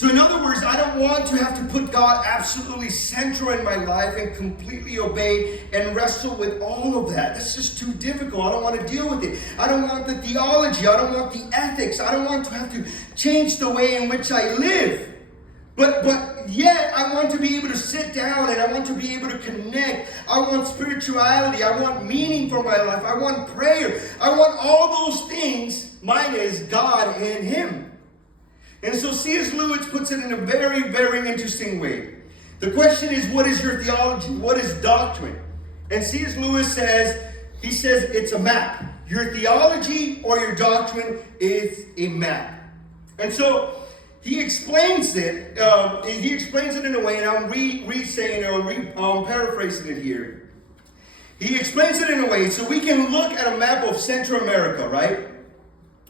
So in other words, I don't want to have to put God absolutely central in my life and completely obey and wrestle with all of that. That's just too difficult. I don't want to deal with it. I don't want the theology. I don't want the ethics. I don't want to have to change the way in which I live. But yet I want to be able to sit down and I want to be able to connect. I want spirituality. I want meaning for my life. I want prayer. I want all those things. Mine is God and Him. And so C.S. Lewis puts it in a very, very interesting way. The question is, what is your theology? What is doctrine? And C.S. Lewis says, it's a map. Your theology or your doctrine is a map. And so he explains it. He explains it in a way, and I'm paraphrasing it here. He explains it in a way so we can look at a map of Central America, right?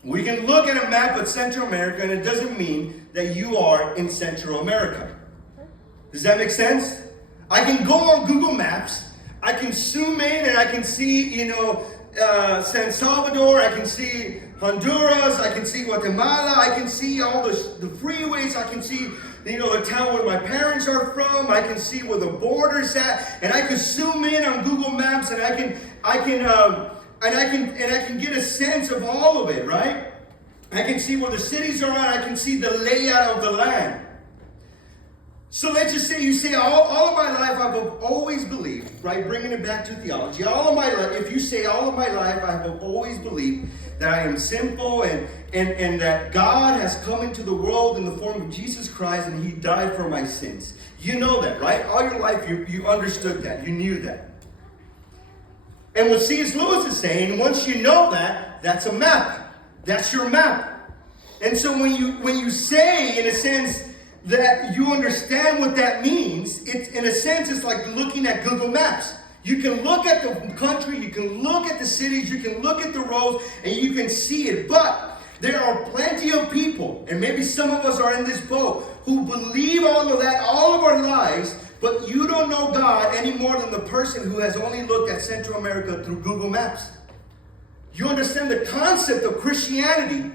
We can look at a map of Central America, and it doesn't mean that you are in Central America. Does that make sense? I can go on Google Maps, I can zoom in, and I can see, San Salvador, I can see Honduras, I can see Guatemala, I can see all the freeways, I can see, the town where my parents are from, I can see where the border's at, and I can zoom in on Google Maps, and I can get a sense of all of it, right? I can see where the cities are at. I can see the layout of the land. So let's just say you say, all of my life I've always believed, right? Bringing it back to theology. All of my life, if you say all of my life I have always believed that I am sinful and that God has come into the world in the form of Jesus Christ and He died for my sins. You know that, right? All your life you understood that. You knew that. And what C.S. Lewis is saying, once you know that, that's a map. That's your map. And so when you say, in a sense, that you understand what that means, it's like looking at Google Maps. You can look at the country, you can look at the cities, you can look at the roads, and you can see it. But there are plenty of people, and maybe some of us are in this boat, who believe all of that all of our lives, but you don't know God any more than the person who has only looked at Central America through Google Maps. You understand the concept of Christianity,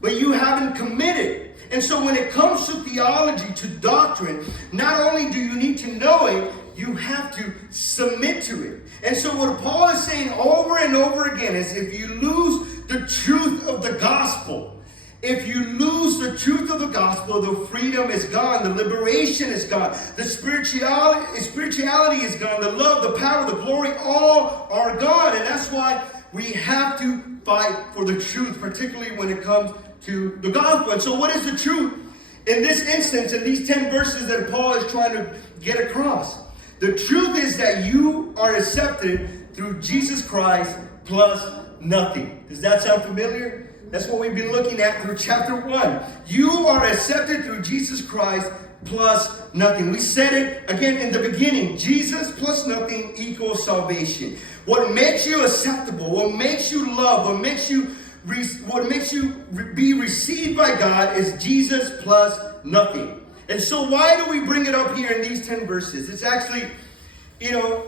but you haven't committed. And so when it comes to theology, to doctrine, not only do you need to know it, you have to submit to it. And so what Paul is saying over and over again is, if you lose the truth of the gospel, if you lose the truth of the gospel, the freedom is gone, the liberation is gone, the spirituality is gone, the love, the power, the glory, all are gone. And that's why we have to fight for the truth, particularly when it comes to the gospel. And so what is the truth? In this instance, in these 10 verses that Paul is trying to get across, the truth is that you are accepted through Jesus Christ plus nothing. Does that sound familiar? That's what we've been looking at through chapter 1. You are accepted through Jesus Christ plus nothing. We said it again in the beginning. Jesus plus nothing equals salvation. What makes you acceptable, what makes you love, what makes you be received by God is Jesus plus nothing. And so why do we bring it up here in these 10 verses? It's actually,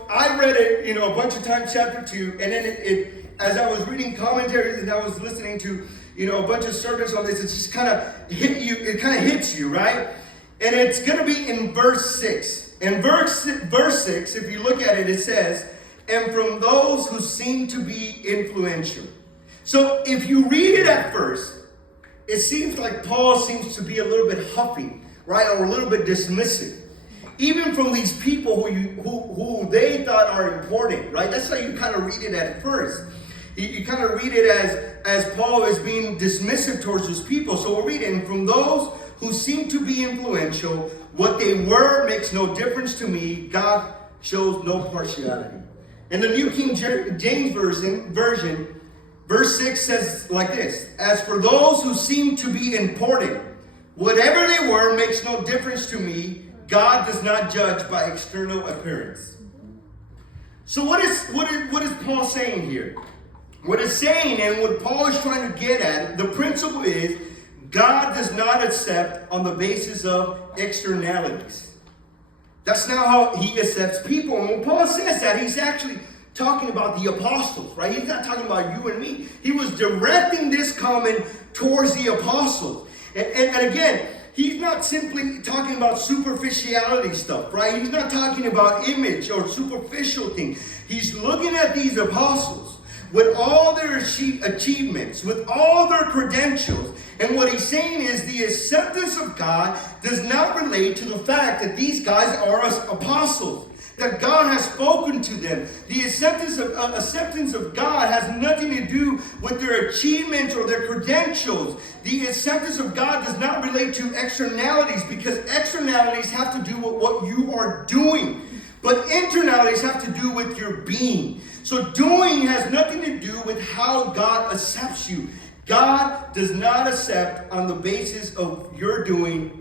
I read it, a bunch of times, chapter 2, and then as I was reading commentaries and I was listening to, a bunch of sermons on this, it just kind of hits you, right? And it's going to be in verse 6. In verse 6, if you look at it, it says, and from those who seem to be influential. So if you read it at first, it seems like Paul seems to be a little bit huffy, right? Or a little bit dismissive. Even from these people who they thought are important, right? That's how you kind of read it at first. You kind of read it as Paul is being dismissive towards those people. So we're reading, from those who seem to be influential, what they were makes no difference to me. God shows no partiality. In the New King James Version, verse 6 says like this: as for those who seem to be important, whatever they were makes no difference to me. God does not judge by external appearance. So what is Paul saying here? What it's saying, and what Paul is trying to get at, the principle is, God does not accept on the basis of externalities. That's not how He accepts people. And when Paul says that, he's actually talking about the apostles, right? He's not talking about you and me. He was directing this comment towards the apostles. And again, he's not simply talking about superficiality stuff, right? He's not talking about image or superficial things. He's looking at these apostles with all their achievements, with all their credentials. And what he's saying is the acceptance of God does not relate to the fact that these guys are apostles, that God has spoken to them. The acceptance of God has nothing to do with their achievements or their credentials. The acceptance of God does not relate to externalities, because externalities have to do with what you are doing. But internalities have to do with your being. So doing has nothing to do with how God accepts you. God does not accept on the basis of your doing